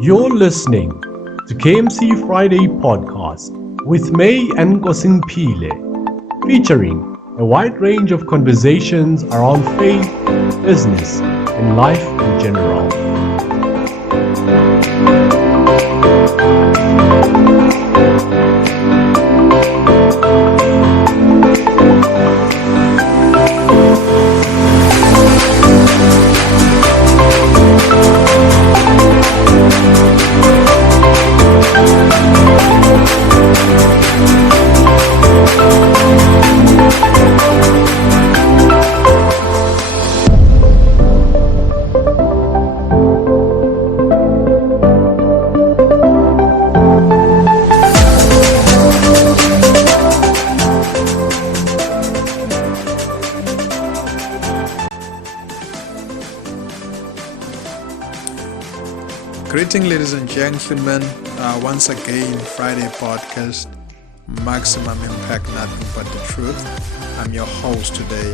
You're listening to KMC Friday podcast with May and Pile, featuring a wide range of conversations around faith, business, and life in general. Greeting, ladies and gentlemen. Once again, Friday podcast, Maximum Impact, Nothing But the Truth. I'm your host today,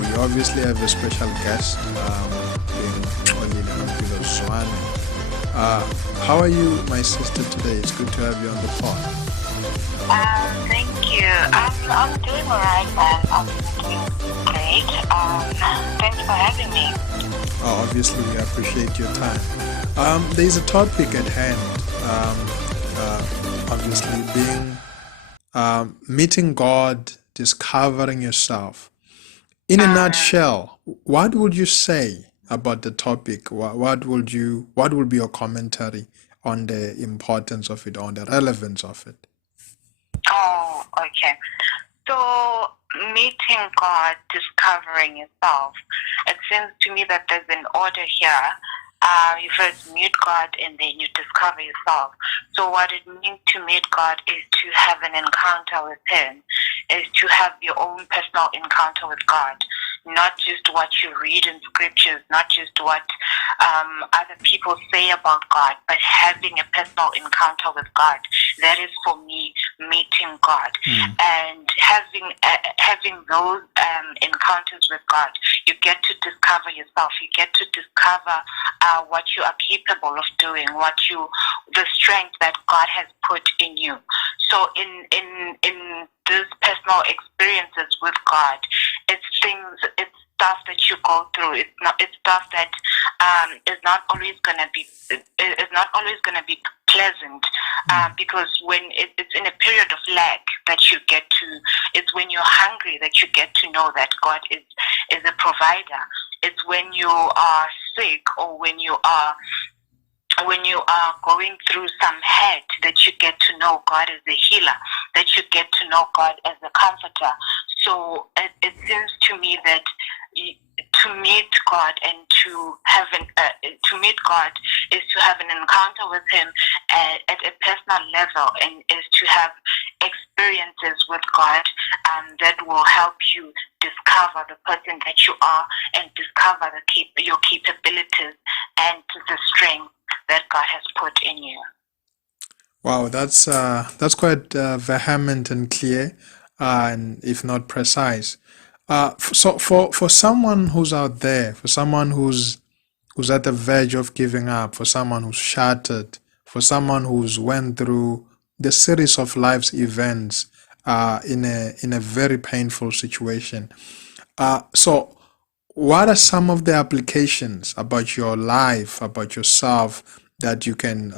We obviously have a special guest, being Xolile Zwane. How are you, my sister, today? It's good to have you on the pod. Thank you. I'm doing alright, man. I'm doing great. Thanks for having me. Obviously, we appreciate your time. There's a topic at hand, obviously being meeting God, discovering yourself. In a nutshell, what would you say about the topic? What would be your commentary on the importance of it, on the relevance of it? Oh, okay. So, meeting God, discovering yourself. It seems to me that there's an order here. You first meet God and then you discover yourself. So what it means to meet God is to have an encounter with Him, is to have your own personal encounter with God. Not just what you read in scriptures, not just what other people say about God, but having a personal encounter with God. That is, for me, meeting God. And having those encounters with God, you get to discover yourself. You get to discover what you are capable of doing, the strength that God has put in you. So in these personal experiences with God, it's stuff that you go through. It's stuff that is not always gonna be pleasant, because when it's in a period of lack that you get to, it's when you're hungry that you get to know that God is a provider. It's when you are sick, or when you are going through some hurt, that you get to know God as a healer, that you get to know God as a comforter. So it seems to me that to meet God and to meet God is to have an encounter with Him at a personal level, and is to have experiences with God that will help you discover the person that you are, and discover your capabilities and the strength that God has put in you. Wow, that's quite vehement and clear, and if not precise. So for someone who's out there, for someone who's at the verge of giving up, for someone who's shattered, for someone who's went through the series of life's events in a very painful situation. So what are some of the applications about your life, about yourself, that you can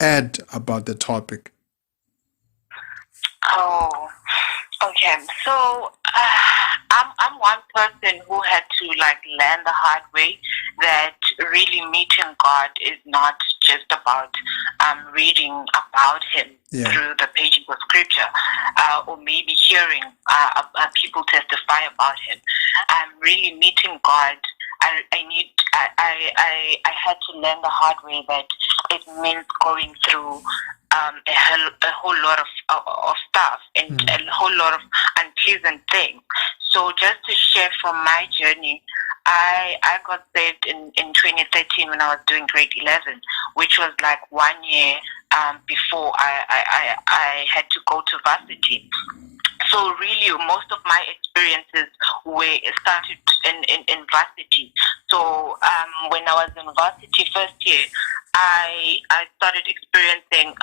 add about the topic? Oh, okay. So I'm one person who had to learn the hard way that really meeting God is not just about reading about Him through the pages of Scripture, or maybe hearing people testify about Him. Really meeting God, I had to learn the hard way that it means going through a whole lot of stuff, and a whole lot of unpleasant things. So just to share from my journey, I got saved in 2013 when I was doing grade 11, which was 1 year before I had to go to varsity. So really, most of my experiences were started in in varsity. So when I was in varsity first year, I started experiencing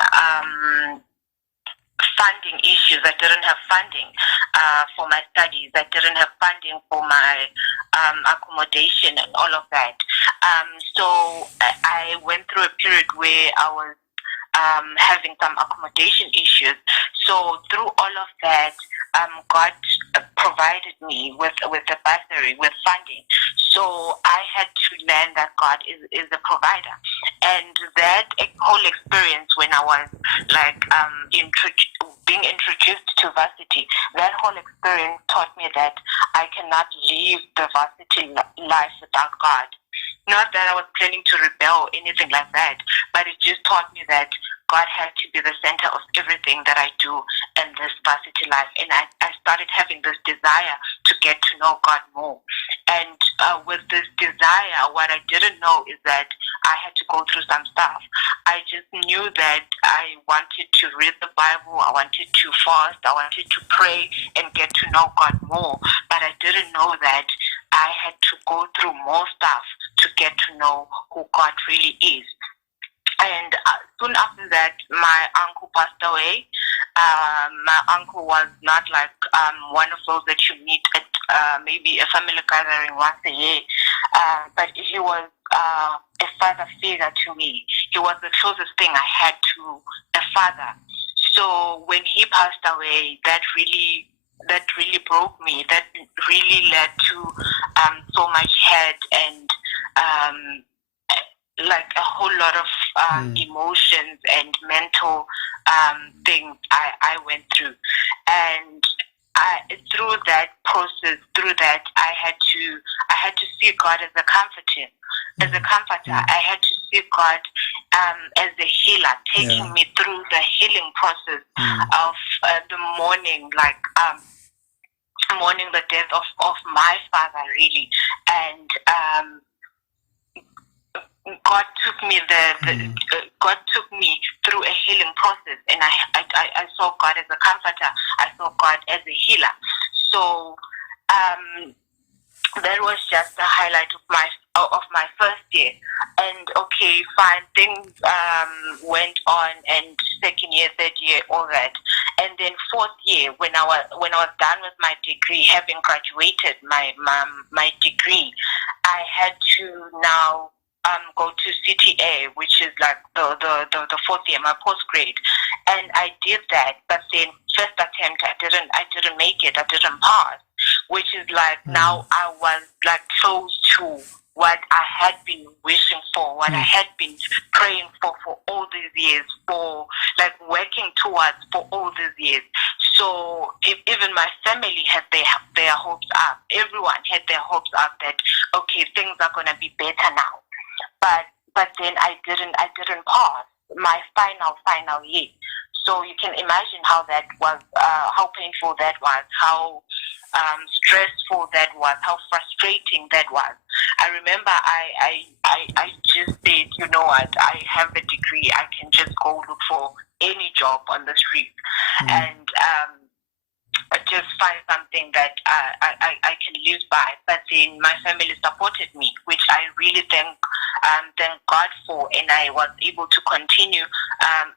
funding issues. I didn't have funding for my studies. I didn't have funding for my accommodation and all of that. So I went through a period where I was having some accommodation issues. So through all of that, God provided me with a bursary, with funding. So I had to learn that God is a provider. And that whole experience when I was like being introduced to varsity, that whole experience taught me that I cannot live the varsity life without God. Not that I was planning to rebel or anything like that, but it just taught me that God had to be the center of everything that I do in this varsity life. And I started having this desire to get to know God more. And with this desire, what I didn't know is that I had to go through some stuff. I just knew that I wanted to read the Bible, I wanted to fast, I wanted to pray and get to know God more. But I didn't know that I had to go through more stuff to get to know who God really is. And soon after that, my uncle passed away. My uncle was not like one of those that you meet at maybe a family gathering once a year, but he was a father figure to me. He was the closest thing I had to a father. So when he passed away, that really broke me. That really led to so much hurt and like a whole lot of emotions and mental things I went through. And through that process, I had to see God as a comforter. As a comforter, I had to see God as a healer, taking me through the healing process of the mourning, like mourning the death of my father, really. And God took me God took me through a healing process, and I saw God as a comforter. I saw God as a healer. So that was just the highlight of my first year. And okay, fine, things went on, and second year, third year, all that. And then fourth year, when I was done with my degree, having graduated my degree, I had to now go to CTA, which is like the fourth year, my postgrad, and I did that. But then first attempt, I didn't make it. I didn't pass, which is like now I was like close to what I had been wishing for, what I had been praying for all these years, for like working towards for all these years. So even my family had their hopes up. Everyone had their hopes up that okay, things are gonna be better now. But then I didn't pass my final year. So you can imagine how that was, how painful that was, how stressful that was, how frustrating that was. I remember I just said, you know what, I have a degree, I can just go look for any job on the street and just find something that I can live by. But then my family supported me, which I really thank God for, and I was able to continue.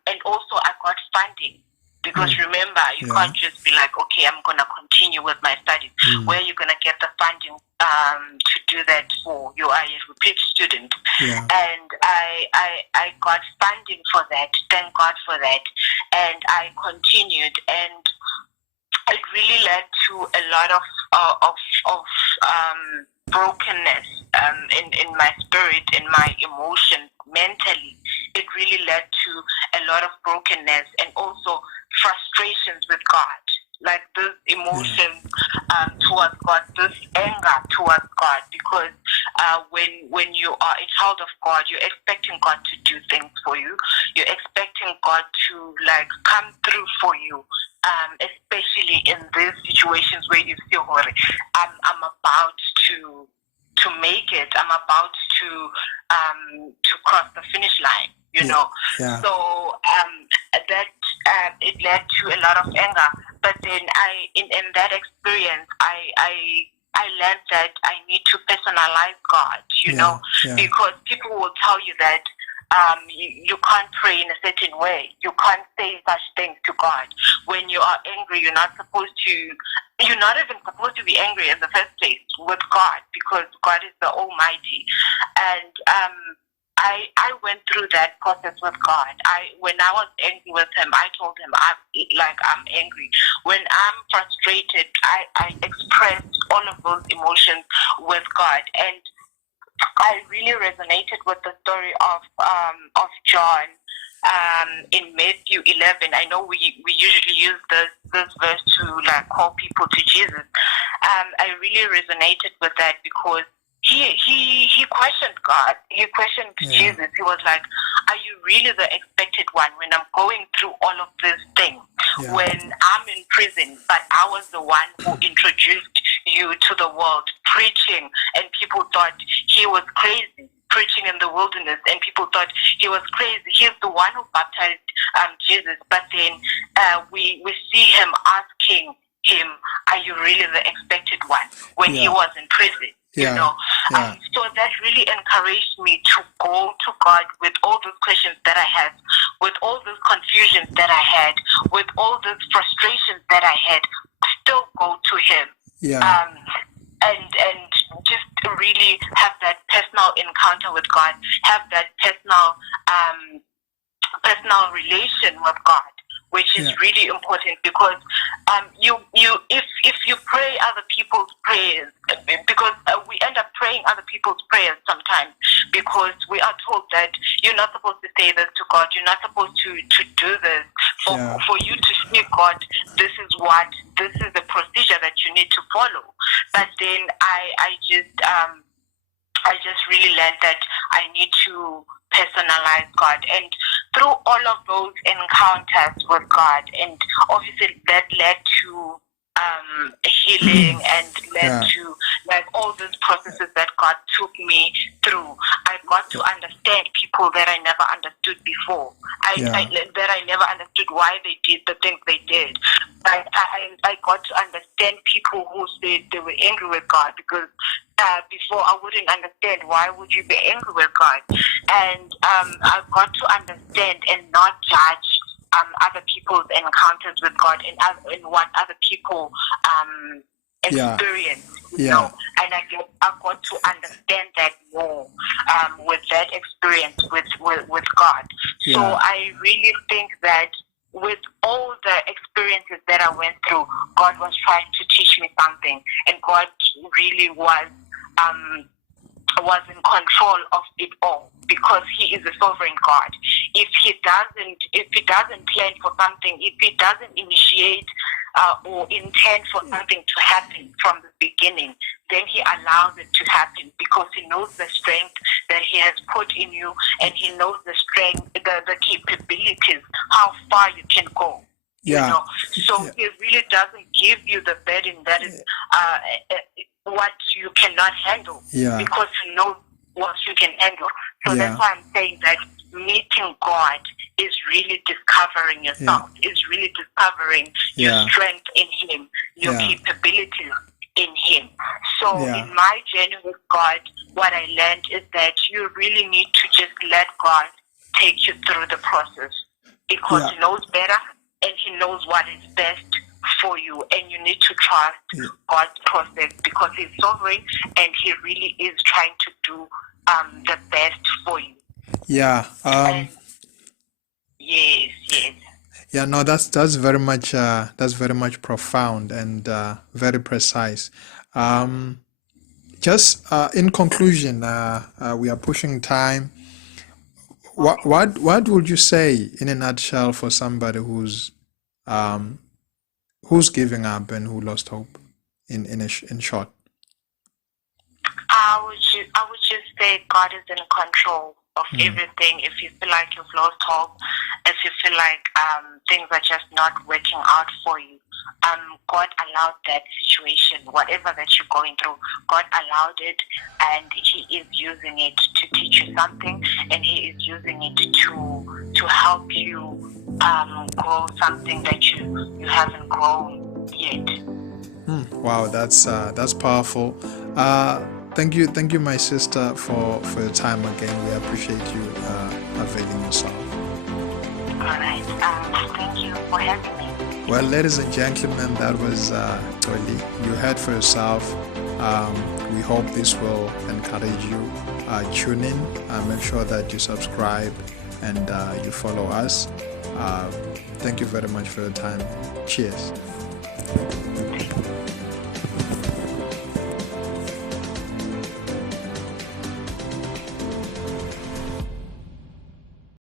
And also I got funding. Because remember, you can't just be like, okay, I'm going to continue with my studies. Where are you going to get the funding to do that for? You are a repeat student. And I got funding for that. Thank God for that. And I continued, and it really led to a lot of brokenness in my spirit, in my emotions, mentally. It really led to a lot of brokenness and also frustrations with God, like this emotion towards God, this anger towards God, because when you are a child of God, you're expecting God to do things for you. You're expecting God to like come through for you, especially in these situations where you feel, I'm about to make it. I'm about to cross the finish line. You know. So that it led to a lot of anger. But then in that experience, I I learned that I need to personalize God, because people will tell you that you can't pray in a certain way. You can't say such things to God. When you are angry, you're not even supposed to be angry in the first place with God, because God is the Almighty. And I went through that process with God. When I was angry with Him, I told Him I'm angry. When I'm frustrated, I expressed all of those emotions with God. And I really resonated with the story of John in Matthew 11. I know we usually use this verse to call people to Jesus. I really resonated with that because he questioned God. He questioned Jesus. He was like, "Are you really the expected one when I'm going through all of these things? When I'm in prison, but I was the one who introduced you to the world, preaching, and people thought he was crazy, preaching in the wilderness, and people thought he was crazy. He's the one who baptized Jesus, but then we see him asking him, "Are you really the expected one?" when he was in prison. So that really encouraged me to go to God with all those questions that I had, with all those confusions that I had, with all those frustrations that I had, still go to Him. And just really have that personal encounter with God, have that personal relation with God, which is really important, because if you pray other people's prayers, because we end up praying other people's prayers sometimes, because we are told that you're not supposed to say this to God, you're not supposed to do this. For you to see God, this is the procedure that you need to follow. But then I just really learned that I need to personalize God. And through all of those encounters with God, and obviously that led to healing and led to all those processes that God took me through. I got to understand people that I never understood before. That I never understood why they did the things they did. I got to understand people who said they were angry with God, because before I wouldn't understand why would you be angry with God. And I got to understand and not judge other people's encounters with God and what other people experience. And I got to understand that more with that experience with God. So I really think that with all the experiences that I went through, God was trying to teach me something, and God really was in control of it all, because He is a sovereign God. If He doesn't plan for something, if He doesn't initiate or intend for something to happen from the beginning, then He allows it to happen, because He knows the strength that He has put in you, and He knows the strength, the capabilities, how far you can go. So He really doesn't give you the burden that is what you cannot handle, because He knows what you can handle. So that's why I'm saying that meeting God is really discovering yourself, is really discovering your strength in Him, your capabilities in Him. So in my journey with God, what I learned is that you really need to just let God take you through the process, because He knows better, and He knows what is best for you, and you need to trust God's process, because He's sovereign and He really is trying to do the best for you. Yes. No, that's very much profound and very precise. Just in conclusion, we are pushing time. What would you say in a nutshell for somebody who's giving up and who lost hope in short? I would just say God is in control of everything. If you feel like you've lost hope, if you feel like things are just not working out for you, God allowed that situation, whatever that you're going through, God allowed it, and He is using it to teach you something, and He is using it to help you grow something that you haven't grown yet. Wow, that's powerful. Thank you, my sister, for your time again. We appreciate you availing yourself. All right. Thank you for having me. Well, ladies and gentlemen, that was Xolile. You heard for yourself. We hope this will encourage you. Tune in. Make sure that you subscribe and you follow us. Thank you very much for your time. Cheers. Thank you.